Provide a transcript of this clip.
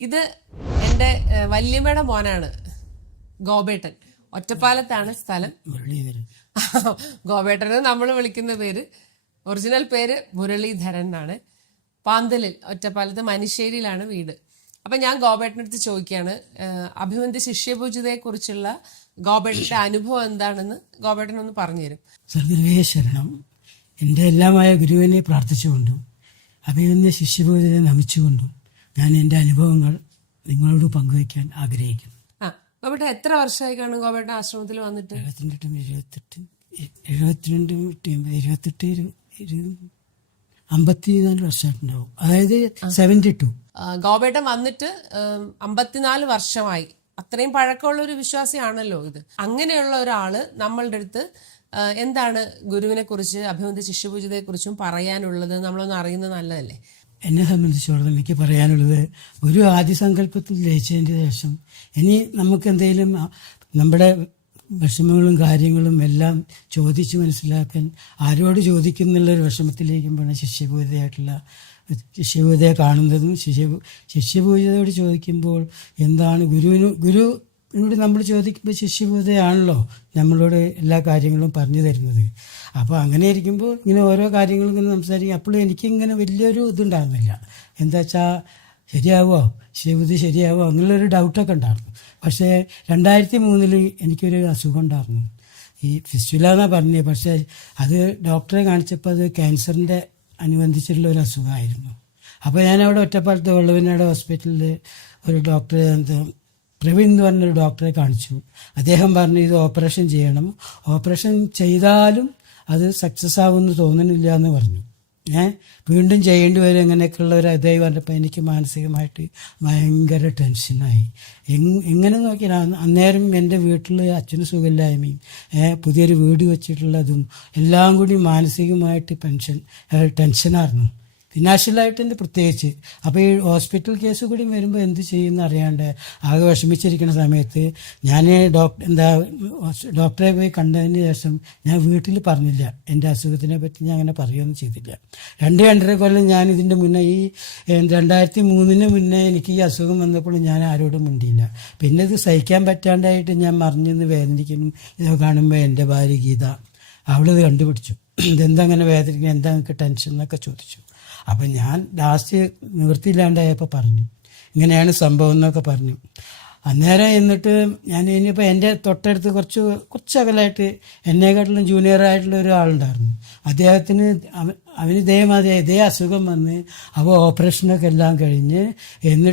ഇത് എൻ്റെ വല്യമ്മയുടെ മോനാണ് ഗോപേട്ടൻ. ഒറ്റപ്പാലത്താണ് സ്ഥലം. ഗോപേട്ടൻ നമ്മൾ വിളിക്കുന്ന പേര്, ഒറിജിനൽ പേര് മുരളീധരൻ എന്നാണ്. പാന്തലിൽ, ഒറ്റപ്പാലത്ത് മനുശ്ശേരിയിലാണ് വീട്. അപ്പം ഞാൻ ഗോപേട്ടനടുത്ത് ചോദിക്കുകയാണ്, അഭിമന്യ ശിഷ്യപൂജിതയെ കുറിച്ചുള്ള ഗോപേട്ടൻ്റെ അനുഭവം എന്താണെന്ന് ഗോപേട്ടൻ ഒന്ന് പറഞ്ഞുതരും. സർവ്വശരണം. എൻ്റെ എല്ലാമായ ഗുരുവിനെ പ്രാർത്ഥിച്ചുകൊണ്ടും അഭിമന്യ ശിഷ്യപൂജിതയെ നമിച്ചുകൊണ്ടും ഞാൻ എൻ്റെ അനുഭവങ്ങൾ നിങ്ങളോട് പങ്കുവയ്ക്കാൻ ആഗ്രഹിക്കുന്നു. ഗോപേട്ടൻ എത്ര വർഷമായി കാണും ഗോപേട്ടൻ ആശ്രമത്തിൽ വന്നിട്ട്? 54 വർഷമായിട്ടുണ്ടാവും. അതായത് 72. ഗോപേട്ടൻ വന്നിട്ട് 54 വർഷമായി. അത്രയും പഴക്കമുള്ള ഒരു വിശ്വാസിയാണല്ലോ ഇത്. അങ്ങനെയുള്ള ഒരാള് നമ്മളുടെ അടുത്ത് എന്താണ് ഗുരുവിനെ കുറിച്ച്, അഭിമന്യ ശിഷ്യപൂജിതയെ കുറിച്ചും പറയാനുള്ളത്? നമ്മളൊന്ന് അറിയുന്നത് നല്ലതല്ലേ? എന്നെ സംബന്ധിച്ചിടത്തോളം എനിക്ക് പറയാനുള്ളത്, ഒരു ആദിസങ്കല്പത്തിൽ ലയിച്ചതിന് ശേഷം ഇനി നമുക്ക് എന്തെങ്കിലും നമ്മുടെ വിഷമങ്ങളും കാര്യങ്ങളും എല്ലാം ചോദിച്ച് മനസ്സിലാക്കാൻ ആരോട് ചോദിക്കുന്നുള്ളൊരു വിഷമത്തിലേക്കുമ്പോഴാണ് ശിഷ്യപൂജയെ കാണുന്നതും. ശിഷ്യപൂജയോട് ചോദിക്കുമ്പോൾ എന്താണ് ഗുരുവിനോട് നമ്മൾ ചോദിക്കുമ്പോൾ ശിഷ്യപൂജയാണല്ലോ നമ്മളോട് എല്ലാ കാര്യങ്ങളും പറഞ്ഞു തരുന്നത്. അപ്പോൾ അങ്ങനെ ഇരിക്കുമ്പോൾ ഇങ്ങനെ ഓരോ കാര്യങ്ങളും ഇങ്ങനെ സംസാരിക്കും. അപ്പോഴും എനിക്കിങ്ങനെ വലിയൊരു ഇതുണ്ടായിരുന്നില്ല. എന്താ വെച്ചാൽ ശരിയാവോ, ശിവബുദ്ധി ശരിയാവോ അങ്ങനെയുള്ളൊരു ഡൗട്ടൊക്കെ ഉണ്ടായിരുന്നു. പക്ഷേ 2003 എനിക്കൊരു അസുഖം ഉണ്ടായിരുന്നു. ഈ ഫിസ്റ്റുല എന്നാണ് പറഞ്ഞത്. പക്ഷേ അത് ഡോക്ടറെ കാണിച്ചപ്പോൾ അത് ക്യാൻസറിൻ്റെ അനുബന്ധിച്ചിട്ടുള്ള ഒരു അസുഖമായിരുന്നു. അപ്പോൾ ഞാനവിടെ ഒറ്റപ്പാലത്ത് വള്ളുവനാട് ഹോസ്പിറ്റലിൽ ഒരു ഡോക്ടറെ, പ്രവീൺ എന്ന് പറഞ്ഞൊരു ഡോക്ടറെ കാണിച്ചു. അദ്ദേഹം പറഞ്ഞു ഇത് ഓപ്പറേഷൻ ചെയ്യണം, ഓപ്പറേഷൻ ചെയ്താലും അത് സക്സസ് ആവുമെന്ന് തോന്നുന്നില്ല എന്ന് പറഞ്ഞു. വീണ്ടും ചെയ്യേണ്ടി വരും അങ്ങനെയൊക്കെയുള്ള ഒരു ഇതായി പറഞ്ഞപ്പോൾ എനിക്ക് മാനസികമായിട്ട് ഭയങ്കര ടെൻഷനായി. എങ്ങനെ നോക്കിയാൽ അന്നേരം എൻ്റെ വീട്ടിൽ അച്ഛന് സുഖമില്ലായ്മയും പുതിയൊരു വീട് വെച്ചിട്ടുള്ളതും എല്ലാം കൂടി മാനസികമായിട്ട് ടെൻഷനായിരുന്നു. ഫിനാൻഷ്യലായിട്ട് തന്നെ പ്രത്യേകിച്ച്. അപ്പോൾ ഈ ഹോസ്പിറ്റൽ കേസ് കൂടി വരുമ്പോൾ എന്ത് ചെയ്യുമെന്ന് അറിയാണ്ട് ആകെ വിഷമിച്ചിരിക്കുന്ന സമയത്ത് ഞാൻ ഡോക്ടറെ പോയി കണ്ടതിന് ശേഷം ഞാൻ വീട്ടിൽ പറഞ്ഞില്ല. എൻ്റെ അസുഖത്തിനെ പറ്റി ഞാൻ അങ്ങനെ പറയുകയൊന്നും ചെയ്തില്ല. 2-2.5 കൊല്ലം ഞാൻ ഇതിൻ്റെ മുന്നേ, ഈ 2003 മുന്നേ എനിക്ക് ഈ അസുഖം വന്നപ്പോൾ ഞാൻ ആരോടും മിണ്ടിയില്ല. പിന്നെ ഇത് സഹിക്കാൻ പറ്റാണ്ടായിട്ട് ഞാൻ മറിഞ്ഞെന്ന് വേദനിക്കുന്നു. ഇത് കാണുമ്പോൾ എൻ്റെ ഭാര്യ ഗീത, അവളിത് കണ്ടുപിടിച്ചു. ഇതെന്താ അങ്ങനെ വേദനിക്കുന്നത്, എന്താ നിങ്ങൾക്ക് ടെൻഷൻ എന്നൊക്കെ ചോദിച്ചു. അപ്പം ഞാൻ ലാസ്റ്റ് നിവൃത്തിയില്ലാണ്ടായപ്പോൾ പറഞ്ഞു ഇങ്ങനെയാണ് സംഭവം എന്നൊക്കെ പറഞ്ഞു. അന്നേരം എന്നിട്ട് ഞാൻ ഇനിയിപ്പോൾ എൻ്റെ തൊട്ടടുത്ത് കുറച്ച് അകലായിട്ട് എന്നെക്കാട്ടിലും ജൂനിയറായിട്ടുള്ള ഒരാളുണ്ടായിരുന്നു. അദ്ദേഹത്തിന് അവന് ഇതേ അസുഖം വന്ന് അപ്പോൾ ഓപ്പറേഷനൊക്കെ എല്ലാം കഴിഞ്ഞ് എന്നിട്ട്